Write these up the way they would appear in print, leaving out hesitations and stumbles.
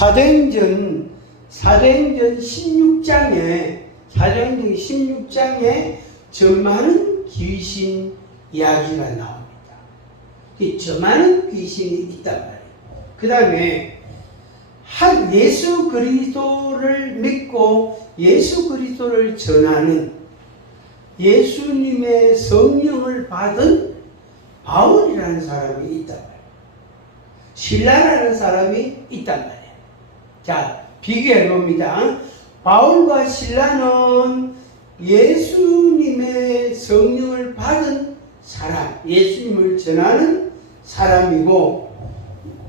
사도행전 16장에 저 많은 귀신 이야기가 나옵니다. 저 많은 귀신이 있단 말이에요. 그 다음에 예수 그리스도를 믿고 예수 그리스도를 전하는 예수님의 성령을 받은 바울이라는 사람이 있단 말이에요. 실라라는 사람이 있단 말이에요. 자, 비교해 봅니다. 바울과 실라는 예수님의 성령을 받은 사람, 예수님을 전하는 사람이고,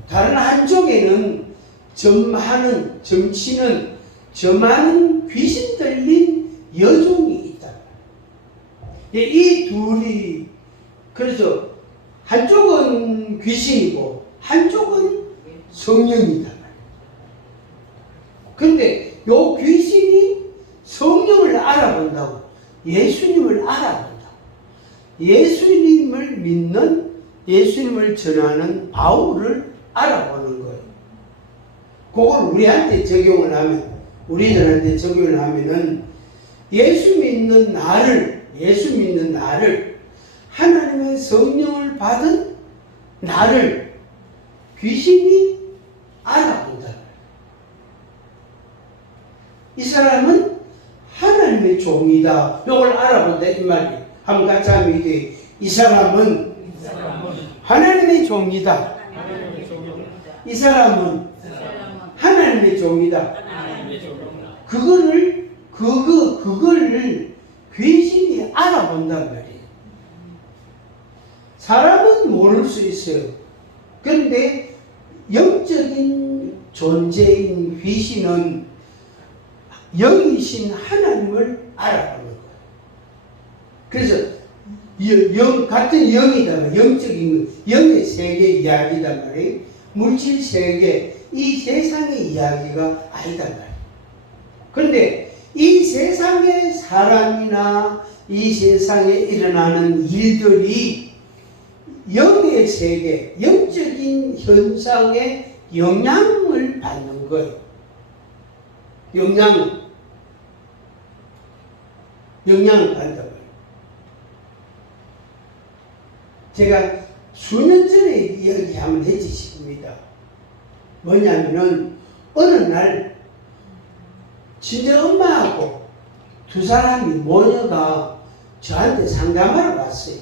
다른 한쪽에는 점치는 저 많은 귀신 들린 여종이 있다. 이 둘이, 그래서 한쪽은 귀신이고 한쪽은 성령이다. 그런데 요 귀신이 성령을 알아본다고, 예수님을 알아본다고, 예수님을 믿는, 예수님을 전하는 바울을 알아보는 거예요. 그걸 우리한테 적용을 하면, 우리들한테 적용을 하면은 예수 믿는 나를, 하나님의 성령을 받은 나를 귀신이 알아본다. 이 사람은 하나님의 종이다. 이걸 알아본다 이 말이에요. 한번 같이 하면 이게, 이 사람은 하나님의 종이다. 이 사람은 하나님의 종이다. 그거를 귀신이 알아본단 말이에요. 사람은 모를 수 있어요. 그런데 영적인 존재인 귀신은 영이신 하나님을 알아보는 거예요. 그래서 같은 영이다, 영적인 영의 세계 이야기단 말이에요. 물질 세계, 이 세상의 이야기가 아니단 말이에요. 그런데 이 세상의 사람이나 이 세상에 일어나는 일들이 영의 세계, 영적인 현상에 영향을 받는 거예요. 영향을 받는다고요. 제가 수년 전에 이야기 한번 했지 싶습니다. 뭐냐면은, 어느 날, 친정 엄마하고 두 사람이 모녀가 저한테 상담하러 왔어요.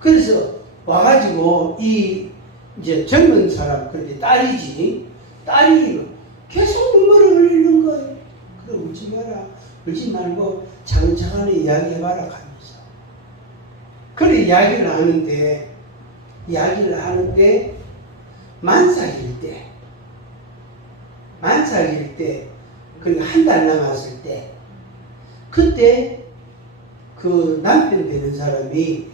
그래서 와가지고, 이제 젊은 사람, 그런데 딸이 계속 눈물을 흘리는 거예요. 그래, 울지 말고 차근차근히 이야기해봐라 하면서. 그래, 이야기를 하는데, 만삭일 때, 그러니까 한 달 남았을 때, 그때 그 남편 되는 사람이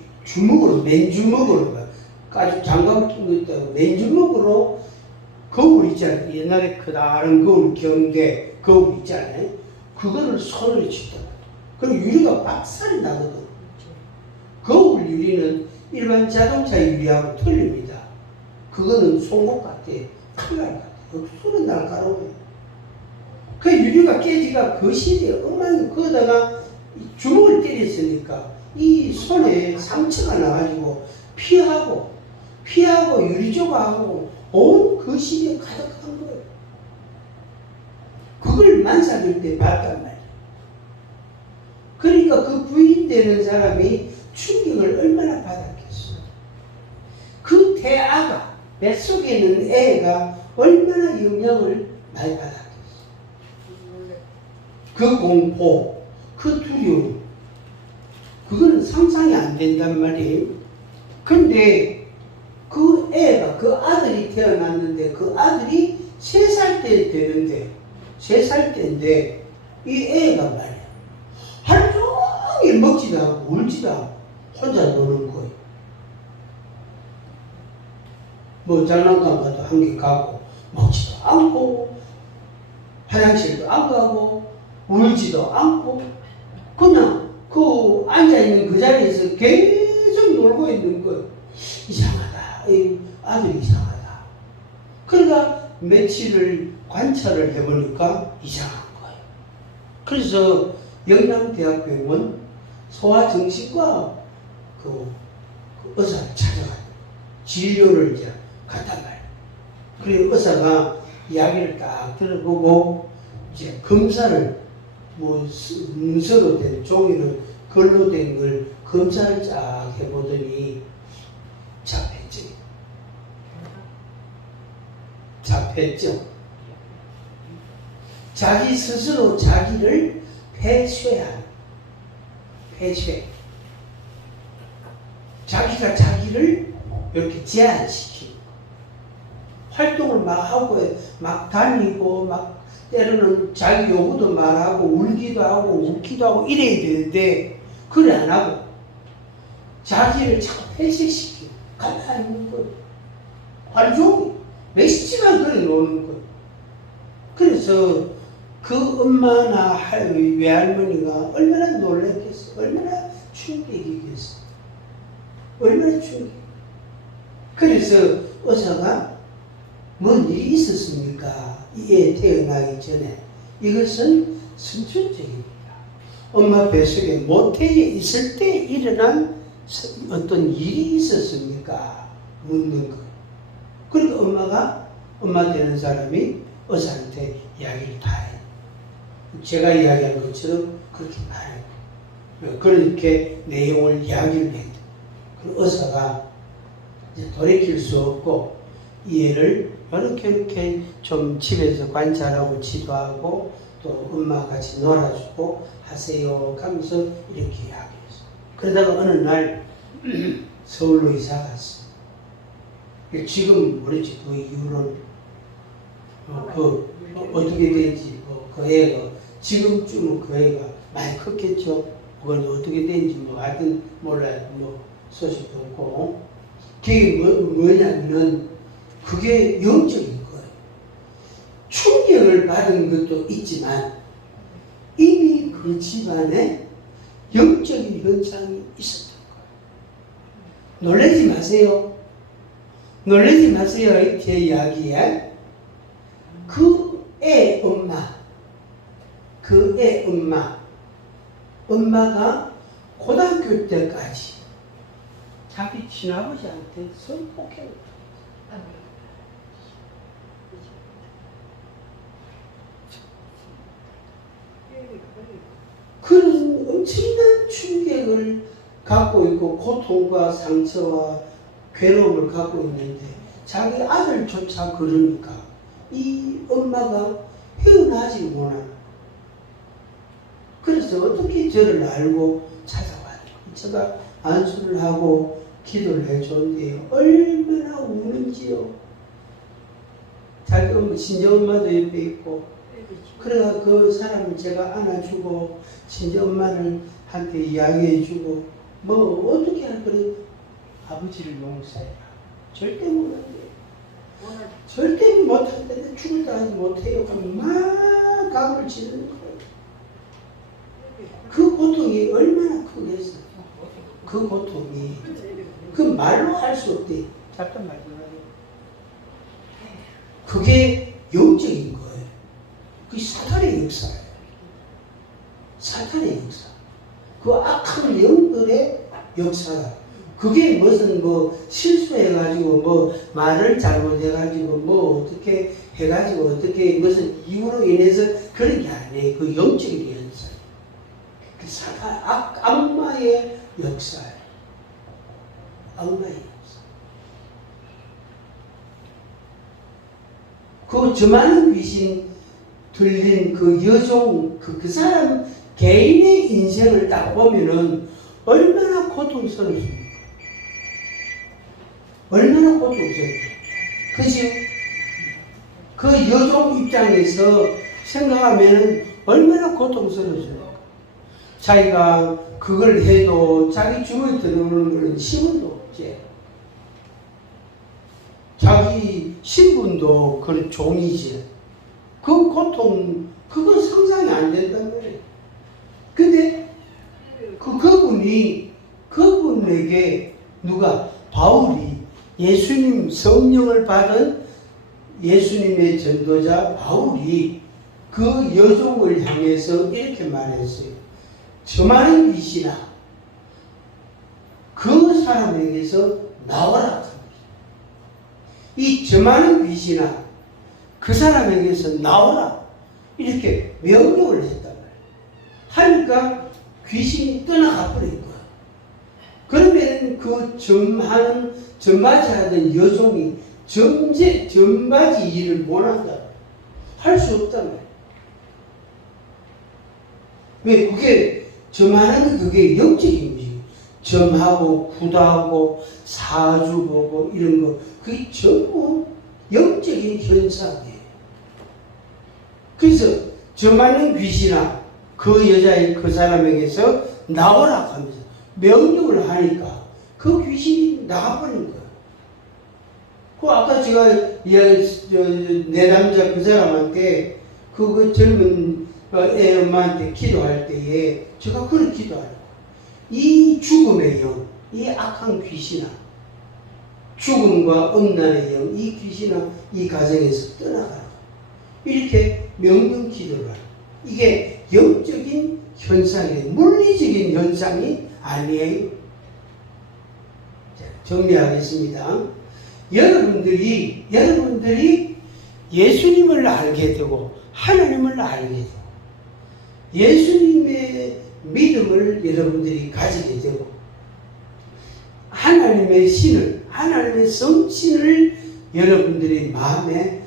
맨주먹으로, 아주 장갑 끼고 있다고, 맨주먹으로 거울 있잖아요. 옛날에 크다란 거울, 경계 거울 있잖아요. 그거를 손을 쥐더라고요. 그럼 유리가 박살이 나거든. 거울 유리는 일반 자동차 유리하고 틀립니다. 그거는 송곳 같아요. 큰일 날 것 같아요. 수는 날카로워요. 그 유리가 깨지가 그 시대에 엉망이, 거기다가 주먹을 때렸으니까 이 손에 상처가 나가지고 피하고 유리 조각하고 온 그 시대에 가득한 거예요. 그걸 만삭일 때 봤단 말이에요. 그러니까 그 부인 되는 사람이 충격을 얼마나 받았겠어요. 그 태아가, 뱃속에 있는 애가 얼마나 영향을 많이 받았겠어요. 그 공포, 그 두려움, 그거는 상상이 안 된단 말이에요. 근데 그 애가, 그 아들이 태어났는데, 그 아들이 3살 때 되는데, 3살 때인데, 이 애가 말이야, 하루 종일 먹지도 않고 울지도 않고 혼자 노는 거예요. 뭐 장난감 가도 한 개 가고, 먹지도 않고, 화장실도 안 가고, 울지도 않고, 그냥 그 앉아있는 그 자리에서 계속 놀고 있는 거예요. 이상하다. 아들이 이상하다. 그러니까 며칠을 관찰을 해보니까 이상한 거예요. 그래서 영남대학병원 소아정신과 그 의사를 찾아가요. 진료를 이제 갔단 말이에요. 그리고 의사가 이야기를 딱 들어보고 이제 검사를 문서로 된 종이는 글로 된 걸 검사를 쫙 해보더니 잡혔죠. 자기 스스로 자기를 폐쇄. 자기가 자기를 이렇게 제한시키고 활동을 막 하고 막 다니고 막 때로는 자기 요구도 말하고 울기도 하고 웃기도 하고 이래야 되는데 그걸 안 하고 자기를 자꾸 폐쇄시키고 가만히 있는 거예요. 하루 종일 몇 시간 그래 노는 거예요. 그래서 그 엄마나 외할머니가 얼마나 놀랐겠어. 얼마나 충격이겠어. 얼마나 충격. 그래서 의사가 뭔 일이 있었습니까? 이 애 태어나기 전에. 이것은 선천적입니다. 엄마 뱃속에 모태에 있을 때 일어난 어떤 일이 있었습니까? 묻는 거. 그러니까 엄마 되는 사람이 의사한테 이야기를 다 해요. 제가 이야기한 것처럼 그렇게 말해요. 그렇게 내용을 이야기를 해요. 그 의사가 이제 돌이킬 수 없고 이 애를 이렇게 좀 집에서 관찰하고 지도하고 또 엄마 같이 놀아주고 하세요 하면서 이렇게 이야기했어. 그러다가 어느 날 서울로 이사 갔어. 지금 모르지 그 이후로는 어떻게 된지 그 애가 지금쯤은 그 애가 많이 컸겠죠. 그건 어떻게 된지 하여튼 몰라요. 소식도 없고. 그게 뭐냐면은 그게 영적인 거예요. 충격을 받은 것도 있지만 이미 그 집안에 영적인 현상이 있었던 거예요. 놀라지 마세요. 놀라지 마세요. 제 이야기에 그 애 엄마가 고등학교 때까지 자기 친아버지한테 성폭행을 그런 엄청난 충격을 갖고 있고 고통과 상처와 괴로움을 갖고 있는데 자기 아들조차 그러니까 이 엄마가 헤어나지 못하는. 그래서 어떻게 저를 알고 찾아와요. 제가 안수를 하고 기도를 해줬는데요. 얼마나 우는지요. 자기 엄마, 친정엄마도 옆에 있고. 그래가 그 사람을 제가 안아주고 친정엄마를 한테 이야기해주고 어떻게 할 거래. 아버지를 용서해라. 절대 못한대. 절대 못한대. 죽을다 하지 못해요. 막 감을 지르는 거예요. 그 고통이 얼마나 크겠어요. 그 고통이 그 말로 할 수 없대. 잠깐 말도 하요. 그게 영적인 거예요. 그게 사탄의 역사예요. 사탄의 역사. 그 악한 영들의 역사다. 그게 무슨 실수해가지고 말을 잘못해가지고 어떻게 해가지고 어떻게 무슨 이유로 인해서 그런 게 아니에요. 그 영적인 역사. 그 사탄 악마의 역사예요. 악마의 역사. 그 저만한 귀신 들린 그 여종 그 사람 개인의 인생을 딱 보면은 얼마나 고통스럽습니까? 얼마나 고통스럽습니까? 그죠? 그 여종 입장에서 생각하면은 얼마나 고통스러워요. 자기가 그걸 해도 자기 주머니 들어오는 것은 10원도 없지. 자기 신분도 그 종이지. 그 고통, 그건 상상이 안 된단 말이에요. 근데 그분에게 누가 바울이 예수님 성령을 받은 예수님의 전도자 바울이 그 여종을 향해서 이렇게 말했어요. 저 많은 귀신아, 그 사람에게서 나와라. 이 저 많은 귀신아, 그 사람에게서 나와라. 이렇게 명령을 했단 말이에요. 하니까 귀신이 떠나가 버린 거야. 그러면 그 전바지 하던 여종이 전바지 일을 못한다. 할 수 없단 말이에요. 왜? 그게 점하는 그게 영적인 거지. 점하고 구다하고 사주 보고 이런 거 그게 전부 영적인 현상이에요. 그래서 점하는 귀신아 그 여자의 그 사람에게서 나오라 하면서 명령을 하니까 그 귀신이 나가버린 거야. 그 아까 제가 내 남자 그 사람한테 그 젊은 애 엄마한테 기도할 때에 제가 그렇게 기도하려고. 이 죽음의 영, 이 악한 귀신아, 죽음과 음란의 영, 이 귀신아 이 가정에서 떠나가라. 이렇게 명령 기도를 하라. 이게 영적인 현상이에요. 물리적인 현상이 아니에요. 자, 정리하겠습니다. 여러분들이 예수님을 알게 되고 하나님을 알게 되고 예수님의 믿음을 여러분들이 가지게 되고 하나님의 신을, 하나님의 성신을 여러분들이 마음에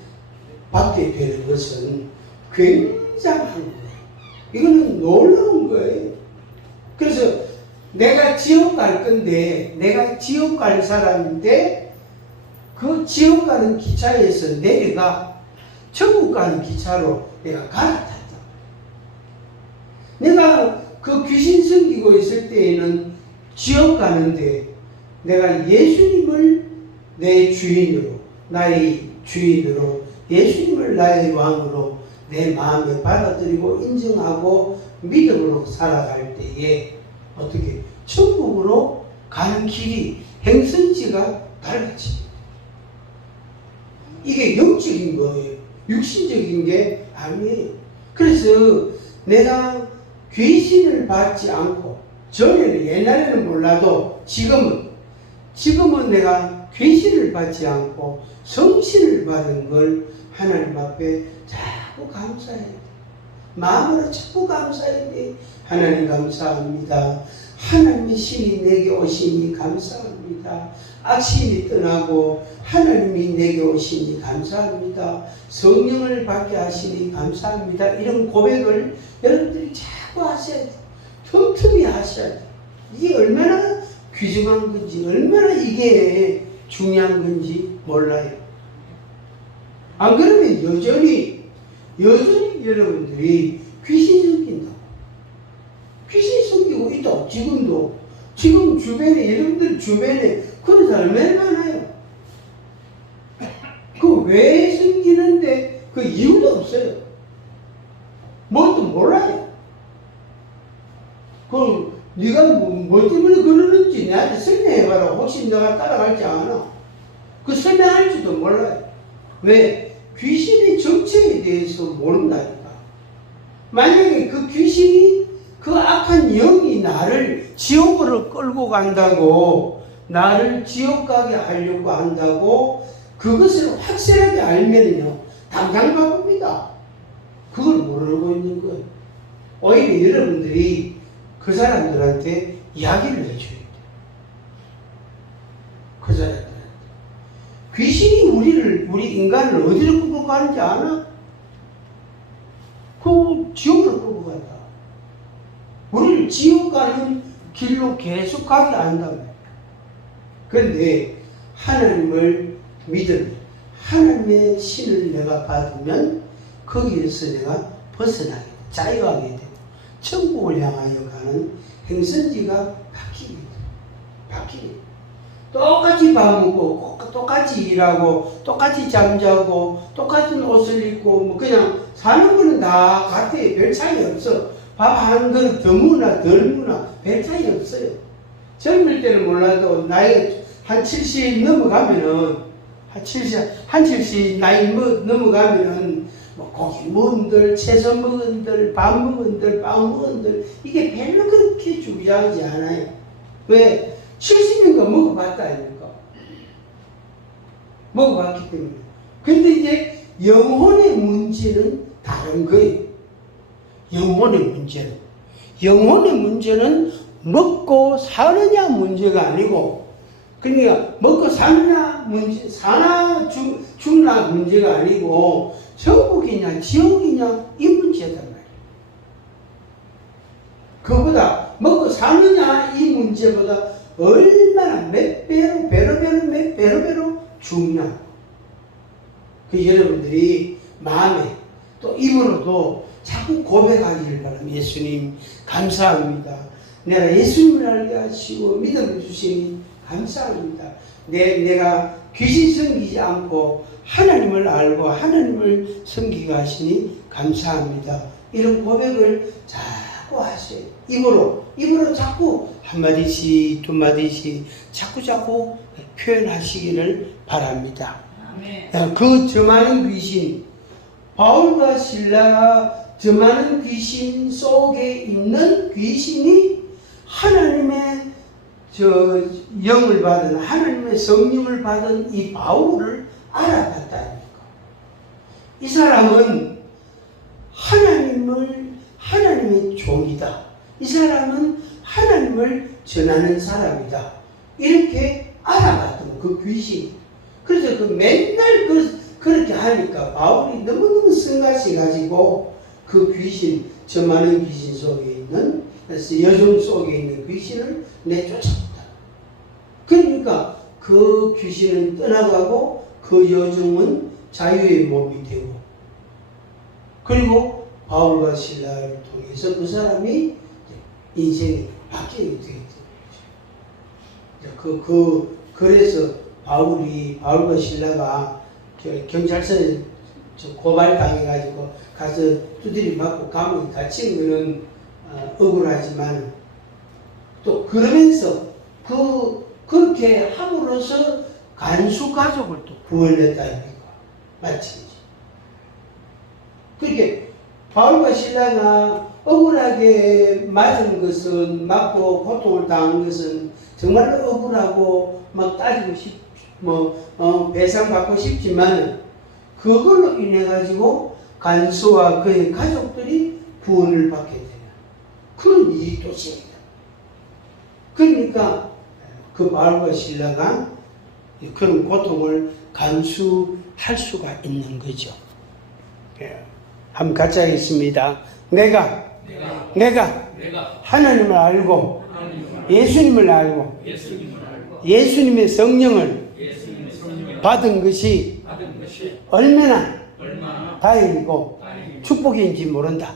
받게 되는 것은 굉장한 거예요. 이거는 놀라운 거예요. 그래서 내가 지옥 갈 건데, 내가 지옥 갈 사람인데 그 지옥 가는 기차에서 내려가 천국 가는 기차로 내가 갈아탔다. 내가 그 귀신 섬기고 있을 때에는 지옥 가는데 내가 예수님을 내 주인으로, 나의 주인으로, 예수님을 나의 왕으로 내 마음에 받아들이고 인정하고 믿음으로 살아갈 때에 어떻게 천국으로 가는 길이 행선지가 달라집니다. 이게 영적인 거예요. 육신적인 게 아니에요. 그래서 내가 귀신을 받지 않고 전에는 옛날에는 몰라도 지금은 내가 귀신을 받지 않고 성신을 받은 걸 하나님 앞에 자꾸 감사해야 돼. 마음으로 자꾸 감사해야 돼. 하나님 감사합니다. 하나님의 신이 내게 오시니 감사합니다. 악신이 떠나고 하나님이 내게 오시니 감사합니다. 성령을 받게 하시니 감사합니다. 이런 고백을 여러분들이 자꾸 하셔야 돼. 틈틈이 하셔야 돼. 이게 얼마나 귀중한 건지, 얼마나 이게 중요한 건지 몰라요. 안 그러면 여전히 여러분들이 귀신 섬긴다고. 귀신 섬기고 있다고. 지금 주변에, 여러분들 주변에 그런 사람 얼마나 많아요. 그 왜 섬기는데 그 이유도 없어요. 뭣도 몰라요. 그 네가 뭐 때문에 그러는지 나한테 설명해봐라. 혹시 내가 따라갈지 않아. 그 설명할지도 몰라요. 왜? 귀신의 정체에 대해서 모른다니까. 만약에 그 귀신이, 그 악한 영이 나를 지옥으로 끌고 간다고, 나를 지옥 가게 하려고 한다고 그것을 확실하게 알면요 당장 바꿉니다. 그걸 모르고 있는 거예요. 오히려 여러분들이 그 사람들한테 이야기를 해줘야 돼요. 그 사람들한테. 귀신이 우리 인간을 어디로 끌고 가는지 아나? 그 지옥으로 끌고 간다. 우리를 지옥 가는 길로 계속 가게 한다며. 그런데 하나님을 믿으면, 하나님의 신을 내가 받으면 거기에서 내가 벗어나게, 자유하게 되고 천국을 향하여 가는 행선지가 바뀌게 돼요. 똑같이 밥 먹고 똑같이 일하고 똑같이 잠자고 똑같은 옷을 입고 뭐 그냥 사는 거는 다 같아요. 별 차이 없어. 밥 한 그릇 더 무나 덜 무나 별 차이 없어요. 젊을 때는 몰라도 나이가 한 70 넘어가면은 한 70 나이 넘어가면은 뭐 고기 먹은들, 채소 먹은들, 밥 먹은들, 빵 먹은들 이게 별로 그렇게 중요하지 않아요. 왜? 70인가 먹어봤다 아닙니까? 먹어봤기 때문에. 근데 이제 영혼의 문제는 다른 거예요. 영혼의 문제는 먹고 사느냐 문제가 아니고, 그러니까 먹고 사느냐 문제, 죽나 문제가 아니고 천국이냐 지옥이냐 이 문제단 말이에요. 그보다 먹고 사느냐 이 문제보다 얼마나 몇 배로 중요하고, 그 여러분들이 마음에 또 입으로도 자꾸 고백하기를 바랍니다. 예수님 감사합니다. 내가 예수님을 알게 하시고 믿음을 주시니 감사합니다. 내가 귀신 섬기지 않고 하나님을 알고 하나님을 섬기게 하시니 감사합니다. 이런 고백을 자꾸 하세요. 입으로 자꾸 한마디씩 두마디씩 자꾸 표현하시기를 바랍니다. 그 저많은 귀신, 바울과 실라가 저많은 귀신 속에 있는 귀신이 하나님의 영을 받은, 하나님의 성령을 받은 이 바울을 알아봤다니까. 이 사람은 하나님의 종이다. 이 사람은 하나님을 전하는 사람이다. 이렇게 알아봤던 그 귀신. 그래서 그 맨날 그렇게 하니까 바울이 너무너무 성가셔가지고 그 귀신, 저 많은 귀신 속에 있는, 여종 속에 있는 귀신을 내쫓았다. 그러니까 그 귀신은 떠나가고 그 여종은 자유의 몸이 되고, 그리고 바울과 실라를 통해서 그 사람이 인생이 바뀌게 되게 되는 거죠. 그래서 바울과 실라가 경찰서에 고발당해가지고 가서 두드려 맞고 감옥에 갇힌 거는 억울하지만, 또 그러면서 그렇게 함으로써 간수 가족을 또 구원했다 이거 마찬가지. 그렇게 바울과 실라가 억울하게 맞은 것은, 맞고 고통을 당한 것은 정말로 억울하고 막 따지고 배상받고 싶지만, 그걸로 인해 가지고 간수와 그의 가족들이 구원을 받게 되는 그런 일이 또 생깁니다. 그러니까 그 바울과 실라가 그런 고통을 간수할 수가 있는 거죠. 한번 같이 하겠습니다. 내가 하나님을 알고 예수님을 알고 예수님의 성령을 받은 것이 얼마나 다행이고 축복인지 모른다.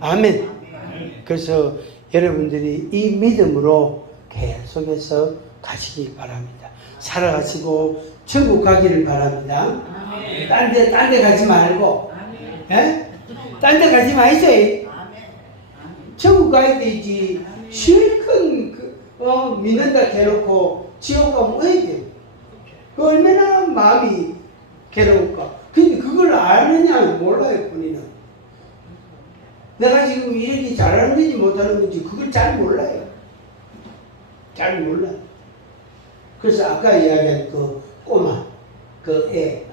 아멘. 그래서 여러분들이 이 믿음으로 계속해서 가시기 바랍니다. 살아가시고 천국 가기를 바랍니다. 딴 데 가지 말고, 딴 데 가지 마이소. 천국 가야 되지. 실컷 믿는다 해놓고 지옥 가면 어디 돼? 얼마나 마음이 괴로울까? 근데 그걸 아느냐 몰라요, 본인은. 내가 지금 이렇게 잘하는 건지 못하는 건지 그걸 잘 몰라요. 잘 몰라요. 그래서 아까 이야기한 그 꼬마, 그 애,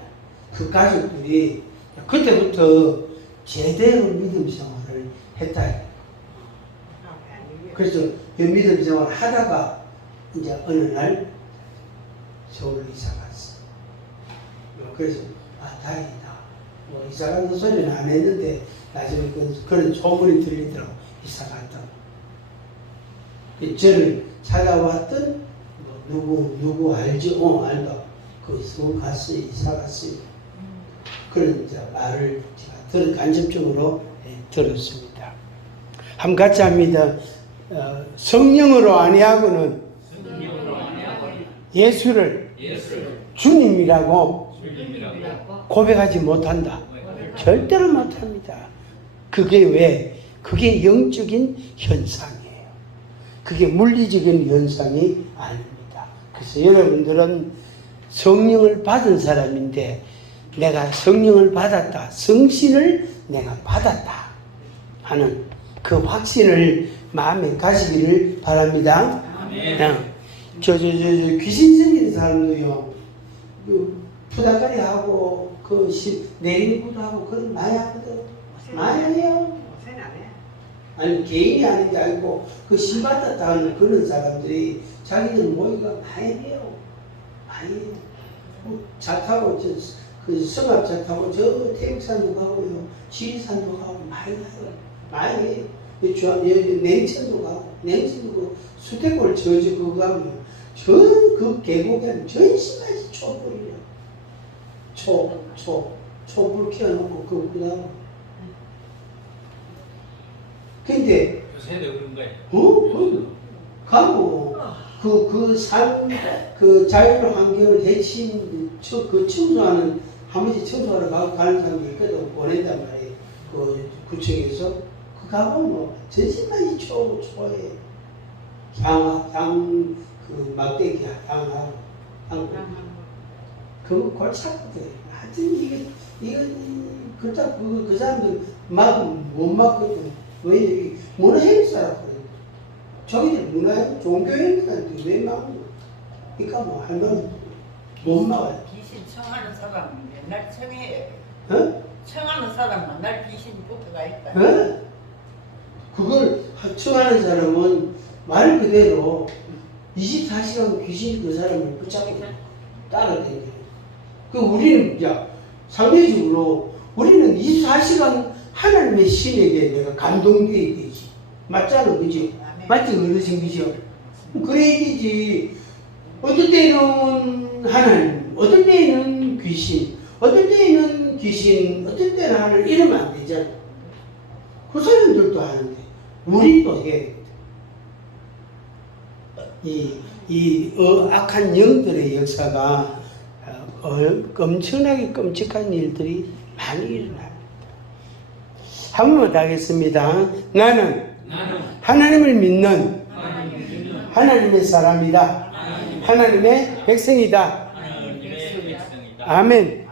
그 가족들이 그때부터 제대로 믿음 생활을 했다. 그래서 그 믿음 생활을 하다가 이제 어느 날 서울로 이사 갔어. 그래서 다행이다. 이사 간다는 소리는 안 했는데 나중에 그런 소문이 들리더라고. 이사 갔다고. 저를 찾아왔던 누구 알지? 알다. 그 서울 갔어요. 이사 갔어요. 그런 이제 말을 제가 간접적으로 들었습니다. 한번 같이 합니다. 성령으로 아니하고는 예수를 주님이라고 고백하지 못한다. 절대로 못합니다. 그게 왜? 그게 영적인 현상이에요. 그게 물리적인 현상이 아닙니다. 그래서 여러분들은 성령을 받은 사람인데 내가 성령을 받았다, 성신을 내가 받았다 하는 그 확신을 마음에 가시기를 바랍니다. 귀신 생기는 사람도요, 푸다가리 하고 내리구도 하고 그런 많이 하거든. 많이 해요. 아니 개인이 아닌 게 아니고 그 신받았다 하는 그런 사람들이 자기들 모이가 많이 해요. 많이 해요. 차 타고 그 성압차 타고 저 태국산도 가고요, 지리산도 가고 많이 가요. 많이 해요. 냉천도 가고, 냉천도 그 수태골 그거 가면 그 계곡에는 전시까지 촛불이요. 촛불 켜놓고 그다음. 근데 요새도 그런 거예요. 가고 그 자연 환경을 대신 청소하는 한 번씩 청소하러 가는 사람이 있거든. 보낸단 말이에요. 그 구청에서 그 가고 뭐 전시까지 초에 그 막대기 향하고 그거 골차거든. 하여튼 그렇다 그 사람들 못 막거든. 왜 여기 문화행사라거든. 저기들 문화 종교행사인데 왜 막는 거야? 그러니까 뭐 할머니 못 막아요. 귀신 청하는 사람 맨날 청해요. 어? 청하는 사람 맨날 귀신 붙어가 있다. 어? 그걸 청하는 사람은 말 그대로 24시간 귀신이 그 사람을 붙잡고 따라다녀요. 그 우리는 상대적으로 우리는 24시간 하나님의 신에게 내가 감동되어야 되지. 맞잖아, 그지? 맞지, 어르신, 그죠? 그래야 되지. 어떨 때는 하나님, 어떨 때는 귀신, 어떨 때는 귀신, 어떨 때는 하나님 이러면 안 되잖아. 그 사람들도 하는데, 우리도 해야 돼. 악한 영들의 역사가 엄청나게 끔찍한 일들이 많이 일어납니다. 한 번만 더 하겠습니다. 나는 하나님을 믿는 하나님의 사람이다. 하나님의 백성이다. 아멘.